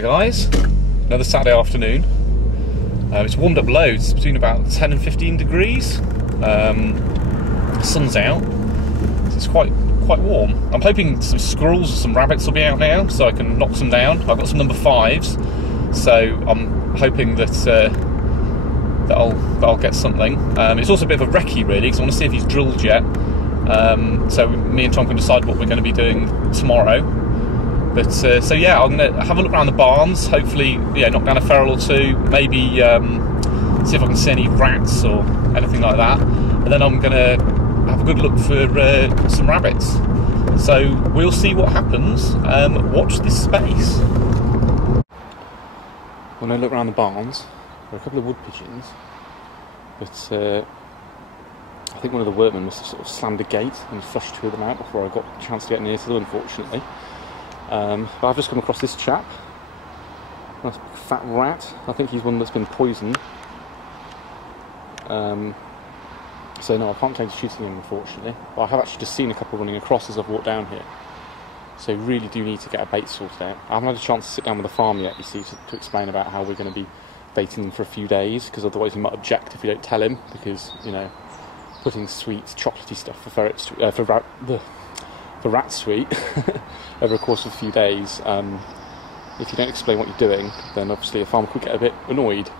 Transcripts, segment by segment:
Hello guys, another Saturday afternoon. It's warmed up loads, between about 10 and 15 degrees. The sun's out, so it's quite warm. I'm hoping some squirrels or some rabbits will be out now, so I can knock some down. I've got some number 5s, so I'm hoping that I'll get something. It's also a bit of a recce really, because I want to see if he's drilled yet. So me and Tom can decide what we're going to be doing tomorrow. But so yeah, I'm going to have a look around the barns, hopefully, yeah, knock down a feral or two, maybe see if I can see any rats or anything like that, and then I'm going to have a good look for some rabbits. So we'll see what happens. Watch this space. When I look around the barns, there are a couple of wood pigeons, but I think one of the workmen must have sort of slammed a gate and flushed 2 of them out before I got a chance to get near to them, unfortunately. But I've just come across this chap. Nice fat rat. I think he's one that's been poisoned. So no, I can't claim to shooting him, unfortunately. But I have actually just seen a couple running across as I've walked down here. So really do need to get a bait sorted out. I haven't had a chance to sit down with the farm yet, you see, to explain about how we're going to be baiting them for a few days, because otherwise he might object if we don't tell him, because, you know, putting sweet, chocolatey stuff for rat sweet over a course of a few days, if you don't explain what you're doing, then obviously a farmer could get a bit annoyed.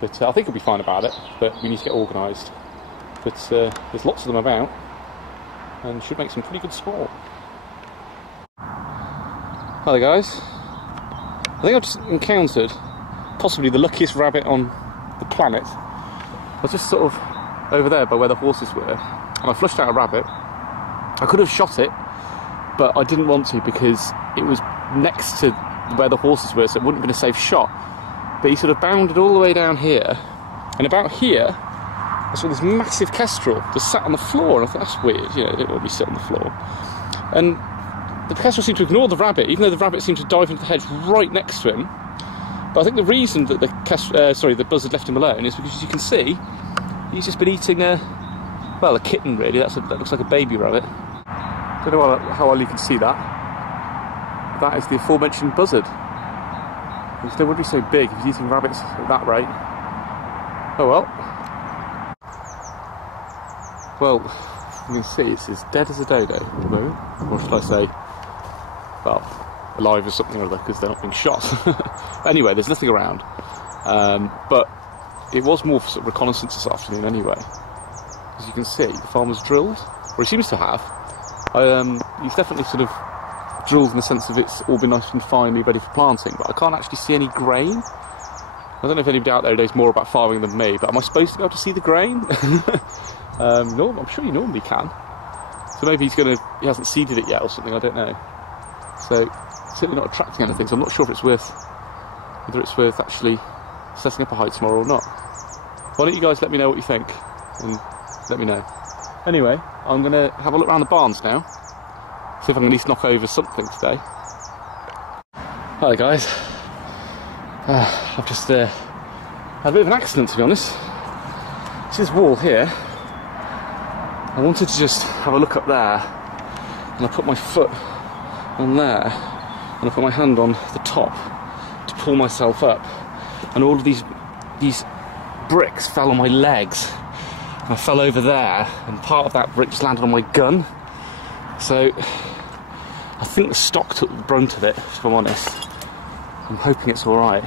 But I think he'll be fine about it, but we need to get organised. But there's lots of them about, and should make some pretty good sport. Hi there guys. I think I've just encountered possibly the luckiest rabbit on the planet. I was just sort of over there by where the horses were, and I flushed out a rabbit. I could have shot it, but I didn't want to because it was next to where the horses were, so it wouldn't have been a safe shot. But he sort of bounded all the way down here, and about here I saw this massive kestrel just sat on the floor, and I thought, that's weird, you know, they don't want to be sit on the floor. And the kestrel seemed to ignore the rabbit, even though the rabbit seemed to dive into the hedge right next to him. But I think the reason that the buzzard left him alone is because, as you can see, he's just been eating a kitten really. That looks like a baby rabbit. Don't know how well you can see that. That is the aforementioned buzzard. He still would be so big if he's eating rabbits at that rate. Oh well. Well, you can see it's as dead as a dodo at the moment. Or should I say, well, alive or something or other, because they're not being shot. Anyway, there's nothing around. But it was more for sort of reconnaissance this afternoon anyway. As you can see, the farmer's drilled, or he seems to have. He's definitely sort of drilled in the sense of it's all been nice and finely ready for planting, but I can't actually see any grain. I don't know if anybody out there knows more about farming than me, but am I supposed to be able to see the grain? No, I'm sure you normally can. So maybe he hasn't seeded it yet or something, I don't know. So, certainly not attracting anything, so I'm not sure if whether it's worth actually setting up a hide tomorrow or not. Why don't you guys let me know what you think, and let me know. Anyway, I'm going to have a look around the barns now, see if I can at least knock over something today. Hi guys. I've just had a bit of an accident, to be honest. See this wall here? I wanted to just have a look up there, and I put my foot on there, and I put my hand on the top to pull myself up, and all of these bricks fell on my legs. I fell over there, and part of that brick just landed on my gun. So I think the stock took the brunt of it, if I'm honest. I'm hoping it's alright.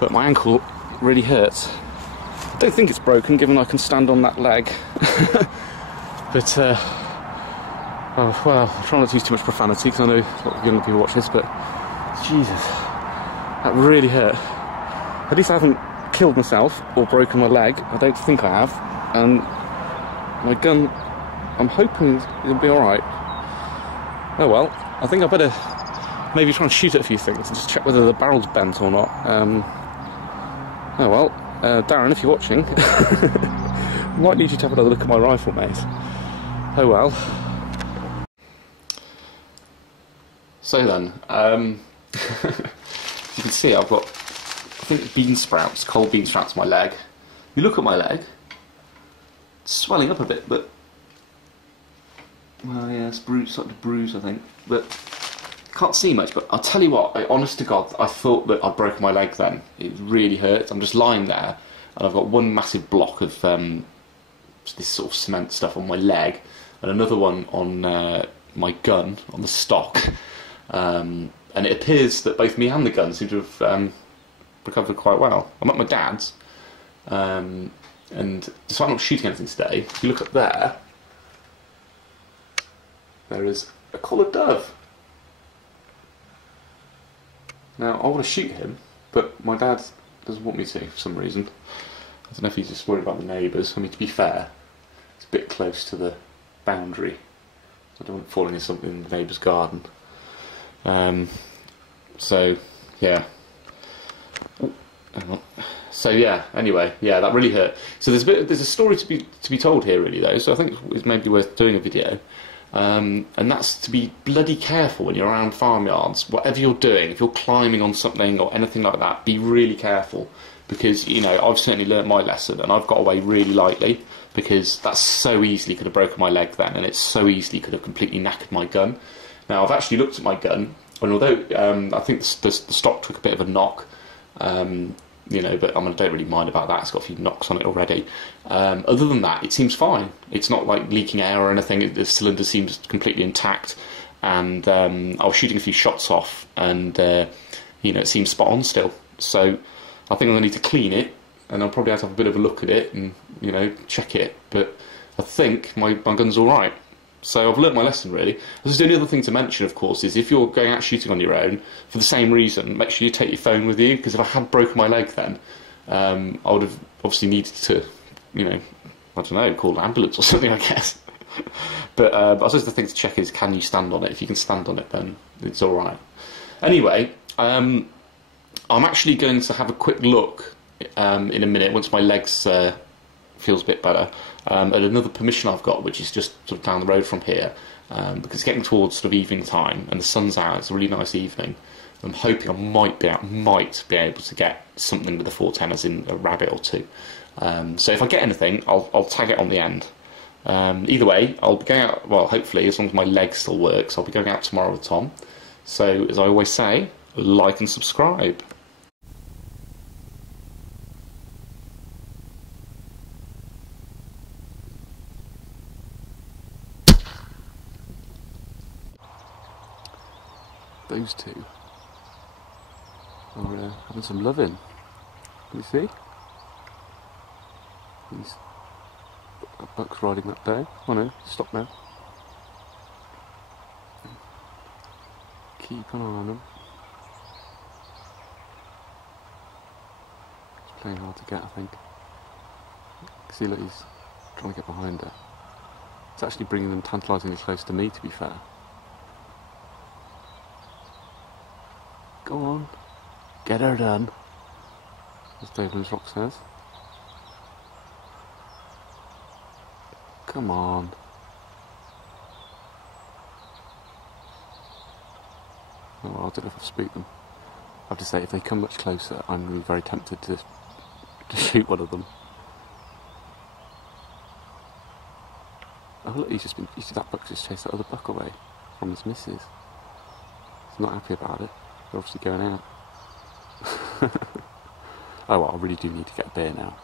But my ankle really hurts. I don't think it's broken, given I can stand on that leg. But, oh, well, I'm trying not to use too much profanity, because I know a lot of young people watch this, but Jesus, that really hurt. At least I haven't killed myself or broken my leg. I don't think I have. And my gun, I'm hoping it'll be alright. Oh well, I think I better maybe try and shoot at a few things and just check whether the barrel's bent or not. Oh well, Darren, if you're watching, I might need you to have another look at my rifle, mate. Oh well. So then, you can see I've got, I think, bean sprouts, cold bean sprouts on my leg. You look at my leg, it's swelling up a bit, but, well, yeah, it's bruised, starting to bruise, I think. But can't see much, but I'll tell you what, honest to God, I thought that I'd broken my leg then. It really hurt. I'm just lying there, and I've got one massive block of this sort of cement stuff on my leg, and another one on my gun, on the stock. And it appears that both me and the gun seem to have recovered quite well. I'm at my dad's, and despite not shooting anything today, if you look up there, there is a collared dove. Now, I want to shoot him, but my dad doesn't want me to for some reason. I don't know if he's just worried about the neighbours. I mean, to be fair, it's a bit close to the boundary. I don't want it falling into something in the neighbour's garden. So, yeah. Ooh, hang on. So yeah. Anyway, yeah, that really hurt. So there's a story to be told here, really, though. So I think it's maybe worth doing a video. And that's to be bloody careful when you're around farmyards. Whatever you're doing, if you're climbing on something or anything like that, be really careful, because, you know, I've certainly learnt my lesson, and I've got away really lightly, because that so easily could have broken my leg then, and it so easily could have completely knackered my gun. Now, I've actually looked at my gun, and although I think the stock took a bit of a knock, you know, but I don't really mind about that. It's got a few knocks on it already. Other than that, it seems fine. It's not like leaking air or anything. The cylinder seems completely intact, and I was shooting a few shots off, and you know, it seems spot on still. So I think I'm going to need to clean it, and I'll probably have to have a bit of a look at it and, you know, check it. But I think my gun's all right. So I've learnt my lesson, really. There's the only other thing to mention, of course, is if you're going out shooting on your own, for the same reason, make sure you take your phone with you, because if I had broken my leg then, I would have obviously needed to, you know, I don't know, call an ambulance or something, I guess. But I suppose the thing to check is, can you stand on it? If you can stand on it, then it's all right. Anyway, I'm actually going to have a quick look in a minute, once my legs feels a bit better, at another permission I've got, which is just sort of down the road from here, because it's getting towards sort of evening time and the sun's out. It's a really nice evening. I'm hoping I might be able to get something with the 410, as in a rabbit or two. So if I get anything, I'll tag it on the end. Either way, I'll be going out, well, hopefully, as long as my leg still works, I'll be going out tomorrow with Tom. So, as I always say, like and subscribe. Those two are having some loving. Can you see? These bucks riding that down. Oh no, stop now. Keep an eye on them. It's playing hard to get, I think. See, look, he's trying to get behind her. It's actually bringing them tantalisingly close to me, to be fair. Go on, get her done, as David's Rock says. Come on. Oh, well, I don't know if I've spooked them. I have to say, if they come much closer, I'm going to be very tempted to shoot one of them. Oh look, that buck just chased that other buck away from his missus. He's not happy about it. They're obviously going out. Oh well, I really do need to get a beer now.